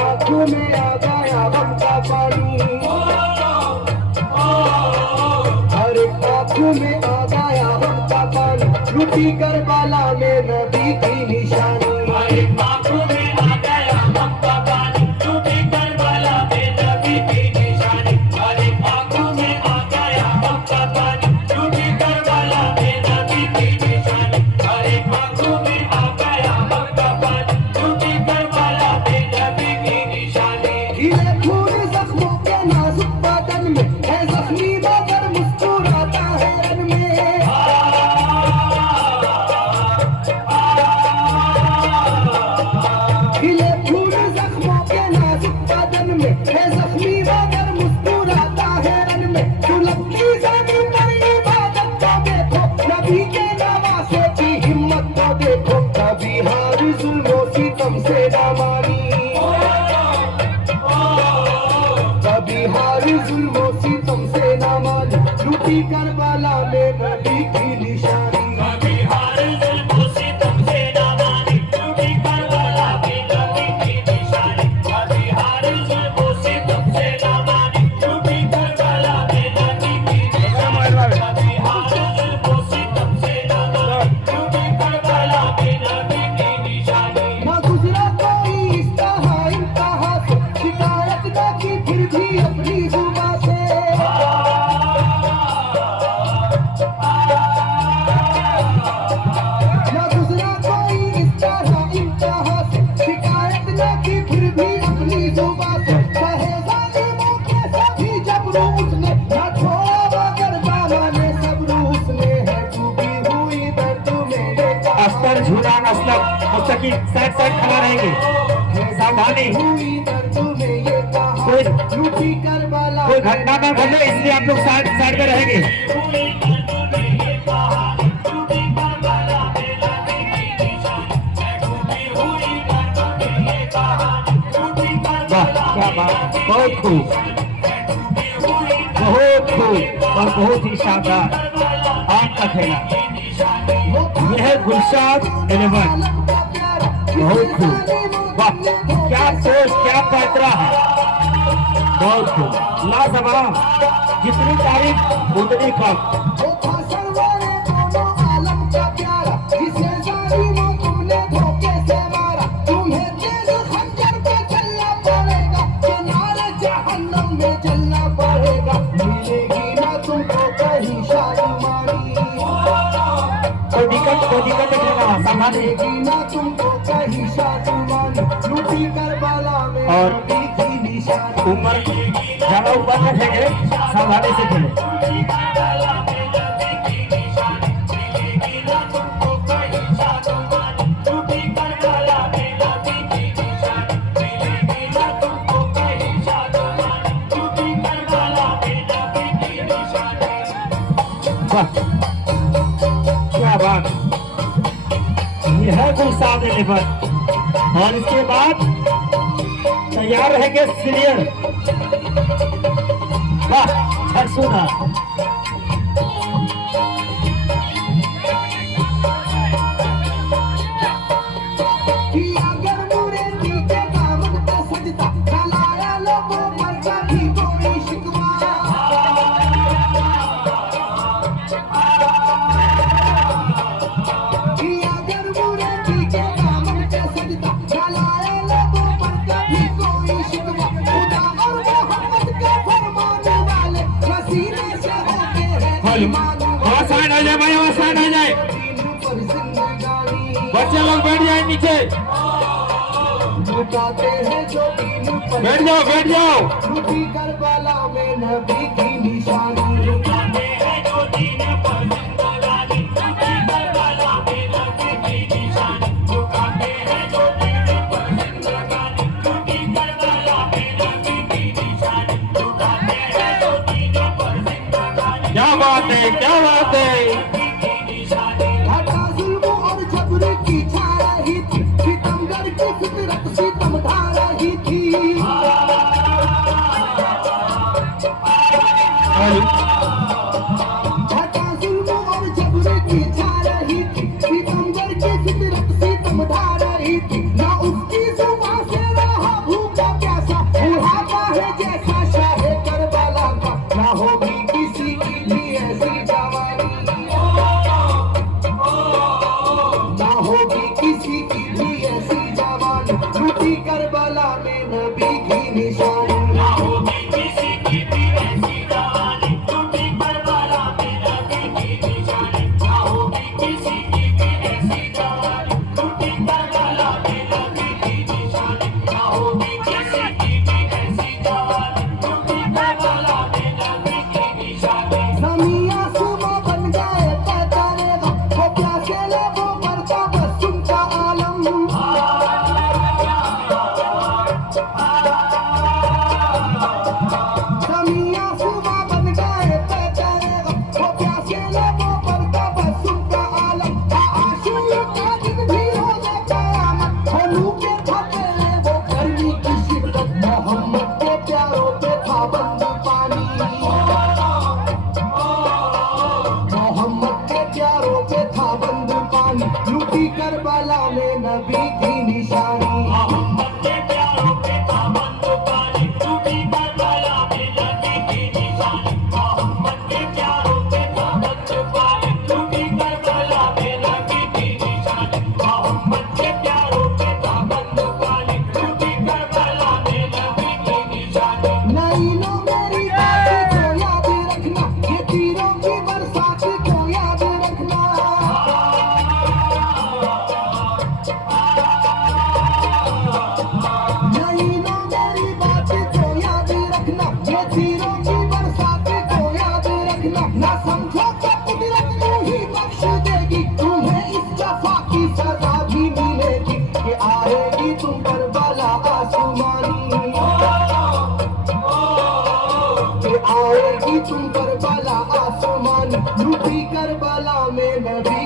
आंखों में आ गया गम का पानी, हर एक आंखों में आ गया गम का पानी, लुटी करबला में नबी की निशानी। हर एक आंखों में आ गया गम का पानी, लुटी करबला में नबी की निशानी। हर एक आंखों में आ गया गम का पानी, लुटी करबला में नबी की निशानी। हर एक आंखों में आ गया गम का पानी, लुटी करबला में नबी की निशानी। खिले खून जख्मों के नाजुक बदन में है जख्मी मगर मुस्कुराता है रन में। खिले खून जख्मों के नाजुक बदन में है जख्मी मगर मुस्कुराता है रन में। सुलगती ज़मीन पर इबादत को देखो, नबी के नवासे की हिम्मत को देखो। कभी हार जुल्मों सितम से ना मानी, कभी हार जुल्मों सितम से ना मानी, लुटी करबला में नबी की निशानी। कभी हार जुल्मों सितम से ना मानी, लुटी करबला में नबी की निशानी। कभी हार जुल्मों सितम से ना मानी, लुटी करबला में नबी की निशानी। कभी हार जुल्मों सितम से ना मानी, लुटी करबला में नबी की निशानी। ना गुजरा कोई इस तरह इंतहा से, शिकायत न की फिर भी अपनी जुबां से। ना गुजरा कोई इस तरह इंतहा से, शिकायत न की फिर भी अपनी जुबां से। कहे जालिमों के सभी जबरू उसने, ना छोड़ा मगर दामन सब्र उसने है। डूबी हुई दर्द में ये अस्तर झूलान असलम मुस्तकिल साइड साइड खड़ा रहेंगे, सावधानी। लुटी करबला कोई घटना ना घटे इसलिए आप लोग साइड साइड में रहेंगे। वाह क्या बात, बहुत खूब, बहुत खूब और बहुत ही शानदार आम का खेला। यह है गुलशाद 11, बहुत खूब। वाह क्या सोच, क्या पैतरा है, बहुत खूब, लाजवाब। जितनी तारीफ उतनी कम। कोई दिक्कत नहीं लेना, सावधानी। ना तुमको कहीं शादुमानी, लुटी करबला में और नबी की निशानी। ऊपर ज्यादा ऊपर न फेंके, सावधानी से खेले। वाह क्या बात, ये है गुलशाद 11। और इसके बाद तैयार रहेंगे सीनियर। वाह छरसुना, अगर मुरेदी के दामन पे सजदा चलाया लोगों पर कभी कोई शिकवा। अगर मुरेदी के दामन पे सजदा चलाया लोगों पर कभी कोई शिकवा। खुदा और मोहम्मद के फरमाने वाले वसीले से हो चलो वहाँ साइड आ जाए भाई, वहाँ साइड आ जाए, पर जिंदगानी बच्चे लोग बैठ जाए नीचे, लुटाते हैं जो दीन पर बैठ जाओ बैठ जाओ। लूटी करबला में नबी की निशानी लुटाते हैं जो दीन पर जिंदगानी लूटी करबला में नबी की निशानी लुटाते हैं जो दीन पर जिंदगानी लूटी करबला में नबी की निशानी लुटाते हैं जो दीन पर जिंदगानी। क्या बात है, क्या बात है। घाटा जुल्म और जबर की छा रही थी, सितमगर की फितरत सितम ढा रही थी। घाटा जुल्म और जबर की छा रही थी, सितमगर की फितरत सितम ढा रही थी। ना उसकी जुबान से रहा भूखा प्यासा, बुढ़ापा है जैसा शाहे करबला का, ना होगी किसी की भी ऐसी जवानी, ना होगी किसी की भी ऐसी जवानी लूटी करबला में नबी की निशानी, ना होगी किसी की भी ऐसी जवानी लूटी करबला में नबी की निशानी, ना होगी किसी की भी ऐसी जवानी लूटी करबला में नबी की निशानी, ना होगी किसी की भी ऐसी जवानी लूटी करबला में नबी की निशानी। ज़मीन आसमां बन गए तय करेगा, वो प्यासे लबों पर तबस्सुम का आलम। ज़मीन आसमां बन गए तय करेगा, वो प्यासे लबों पर तबस्सुम का आलम। आशूर का दिन भी होगा क़यामत, वो लू के फटे वो गर्मी की शिद्दत, मोहम्मद के प्यारों पे था बंद पानी, मोहम्मद के प्यारों पे था बंद पानी लूटी करबला में नबी की निशानी, मोहम्मद के प्यारों पे था बंद पानी लूटी करबला में नबी की निशानी, मोहम्मद के प्यारों पे था बंद पानी लूटी करबला में नबी की निशानी, मोहम्मद के प्यारों पे था बंद पानी लूटी करबला में नबी की निशानी। नहीं लो मेरी बात को याद रखना, ये तीरों की बरसात को याद रखना, नहीं लो मेरी बात को याद रखना, ये तीरों की बरसात को याद रखना। ना समझो तो कुदरत यूं ही बख्श देगी, तुम्हें इस जफा की सजा भी मिलेगी, कि आएगी तुम पर बला आसमानी, कि आएगी तुम पर बला आसमानी लूटी करबला में नबी